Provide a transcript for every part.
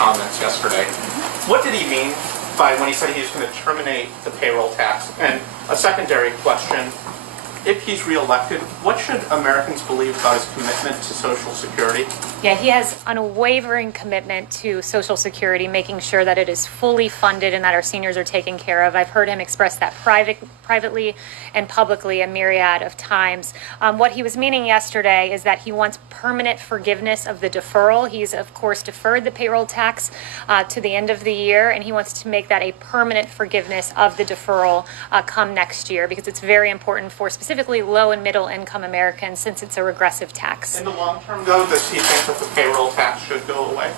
comments yesterday. What did he mean by when he said he was going to terminate the payroll tax? And a secondary question, if he's reelected, what should Americans believe about his commitment to Social Security? Yeah, he has unwavering commitment to Social Security, making sure that it is fully funded and that our seniors are taken care of. I've heard him express that privately and publicly a myriad of times. What he was meaning yesterday is that he wants permanent forgiveness of the deferral. He's, of course, deferred the payroll tax to the end of the year, and he wants to make that a permanent forgiveness of the deferral come next year, because it's very important for specifically low and middle income Americans, since it's a regressive tax. In the long term, though, does he think that the payroll tax should go away?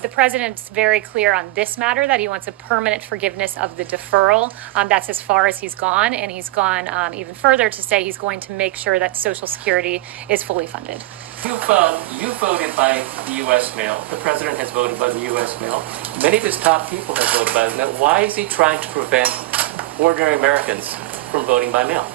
The president's very clear on this matter that he wants a permanent forgiveness of the deferral. That's as far as he's gone, and he's gone even further to say he's going to make sure that Social Security is fully funded. You voted by the U.S. mail. The president has voted by the U.S. mail. Many of his top people have voted by the mail. Why is he trying to prevent ordinary Americans from voting by mail?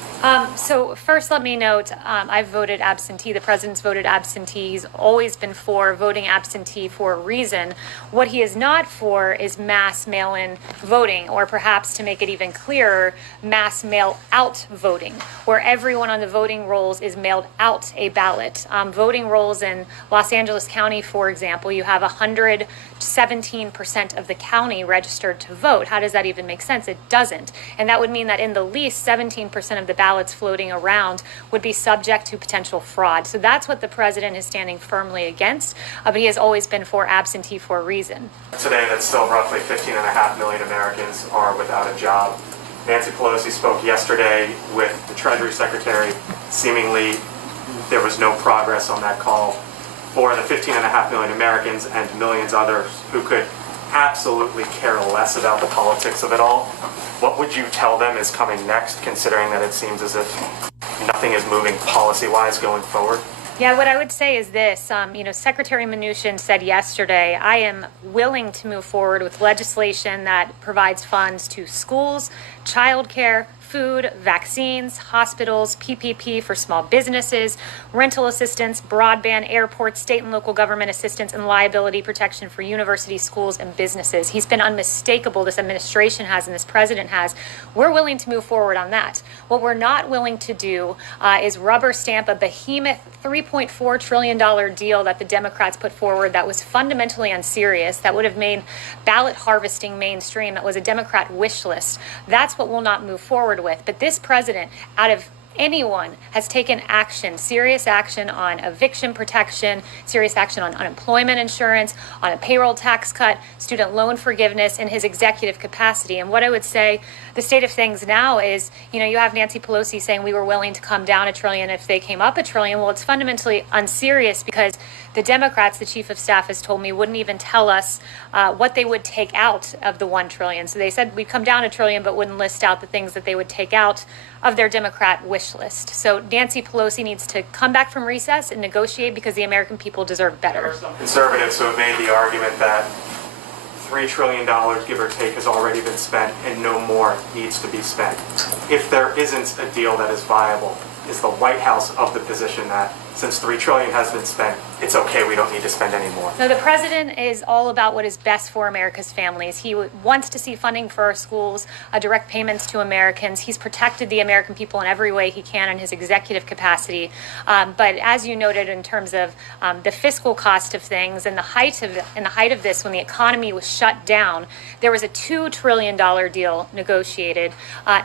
So first, let me note, I've voted absentee. The president's voted absentee. He's always been for voting absentee for a reason. What he is not for is mass mail-in voting, or perhaps, to make it even clearer, mass mail-out voting, where everyone on the voting rolls is mailed out a ballot. Voting rolls in Los Angeles County, for example, you have 117% of the county registered to vote. How does that even make sense? It doesn't. And that would mean that in the least 17% of the ballots floating around would be subject to potential fraud. So that's what the president is standing firmly against, but he has always been for absentee for a reason. Today, that's still roughly 15.5 million Americans are without a job. Nancy Pelosi spoke yesterday with the Treasury Secretary. Seemingly, there was no progress on that call for the 15.5 million Americans and millions others who could absolutely care less about the politics of it all. What would you tell them is coming next, considering that it seems as if nothing is moving policy-wise going forward? Yeah, what I would say is this. Secretary Mnuchin said yesterday, I am willing to move forward with legislation that provides funds to schools, childcare, food, vaccines, hospitals, PPP for small businesses, rental assistance, broadband, airports, state and local government assistance, and liability protection for universities, schools, and businesses. He's been unmistakable, this administration has and this president has. We're willing to move forward on that. What we're not willing to do is rubber stamp a behemoth $3.4 trillion deal that the Democrats put forward that was fundamentally unserious, that would have made ballot harvesting mainstream, that was a Democrat wish list. That's what we'll not move forward with. But this president, out of anyone, has taken action, serious action on eviction protection, serious action on unemployment insurance, on a payroll tax cut, student loan forgiveness in his executive capacity. And what I would say, the state of things now is, you have Nancy Pelosi saying we were willing to come down $1 trillion if they came up $1 trillion. Well, it's fundamentally unserious, because the Democrats, the chief of staff has told me, wouldn't even tell us what they would take out of the $1 trillion. So they said we'd come down $1 trillion, but wouldn't list out the things that they would take out of their Democrat wish list. So Nancy Pelosi needs to come back from recess and negotiate, because the American people deserve better. There are some conservatives who have made the argument that $3 trillion, give or take, has already been spent and no more needs to be spent. If there isn't a deal that is viable, is the White House of the position that since $3 trillion has been spent, it's okay, we don't need to spend any more? No, the president is all about what is best for America's families. He wants to see funding for our schools, direct payments to Americans. He's protected the American people in every way he can in his executive capacity. But as you noted, in terms of the fiscal cost of things and the height of this, when the economy was shut down, there was a $2 trillion deal negotiated.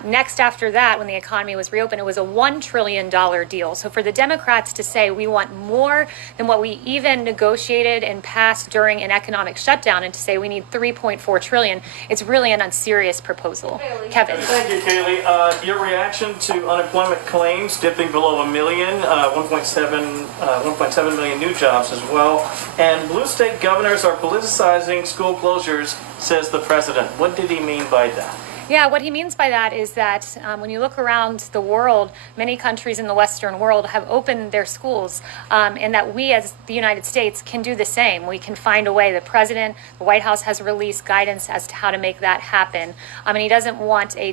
Next after that, when the economy was reopened, it was a $1 trillion deal. So for the Democrats to say we want more than what we even negotiated and passed during an economic shutdown, and to say we need $3.4 trillion, it's really an unserious proposal. Kevin. Thank you, Kaylee. Your reaction to unemployment claims dipping below 1 million, 1.7 million new jobs as well. And blue state governors are politicizing school closures, says the president. What did he mean by that? Yeah, what he means by that is that when you look around the world, many countries in the Western world have opened their schools, and that we as the United States can do the same. We can find a way. The president, the White House has released guidance as to how to make that happen. And he doesn't want a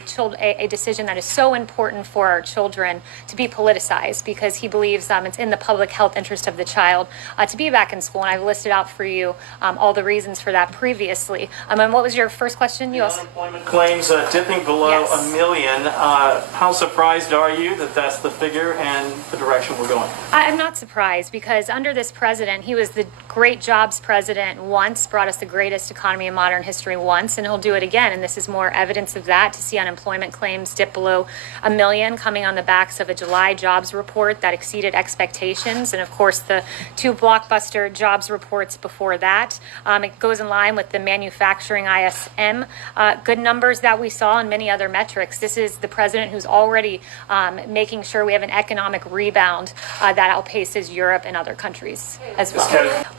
decision that is so important for our children to be politicized, because he believes it's in the public health interest of the child to be back in school. And I've listed out for you all the reasons for that previously. And what was your first question? You also Unemployment claims dipping below Yes. 1 million. How surprised are you that that's the figure and the direction we're going? I'm not surprised, because under this president, he was the great jobs president once, brought us the greatest economy in modern history once, and he'll do it again. And this is more evidence of that, to see unemployment claims dip below 1 million, coming on the backs of a July jobs report that exceeded expectations. And of course, the 2 blockbuster jobs reports before that. It goes in line with the manufacturing ISM good numbers that we saw in many other metrics. This is the president who's already making sure we have an economic rebound that outpaces Europe and other countries as well.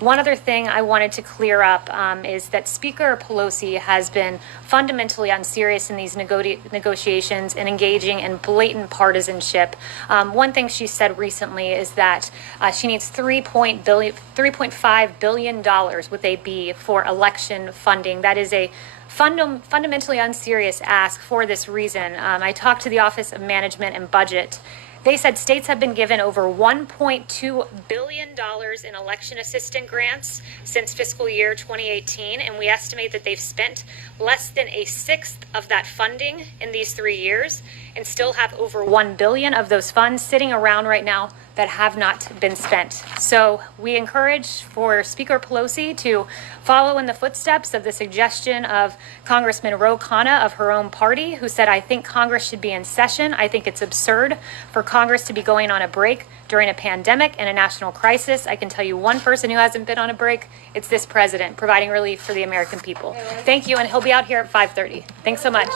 One other thing I wanted to clear up is that Speaker Pelosi has been fundamentally unserious in these negotiations and engaging in blatant partisanship. One thing she said recently is that she needs $3.5 billion with a B for election funding. That is a fundamentally unserious ask for this reason. I talked to the Office of Management and Budget. They said states have been given over $1.2 billion in election assistance grants since fiscal year 2018, and we estimate that they've spent less than a sixth of that funding in these 3 years, and still have over $1 billion of those funds sitting around right now that have not been spent. So we encourage for Speaker Pelosi to follow in the footsteps of the suggestion of Congressman Ro Khanna of her own party, who said, I think Congress should be in session. I think it's absurd for Congress to be going on a break during a pandemic and a national crisis. I can tell you one person who hasn't been on a break. It's this president, providing relief for the American people. Thank you, and he'll be out here at 5:30. Thanks so much.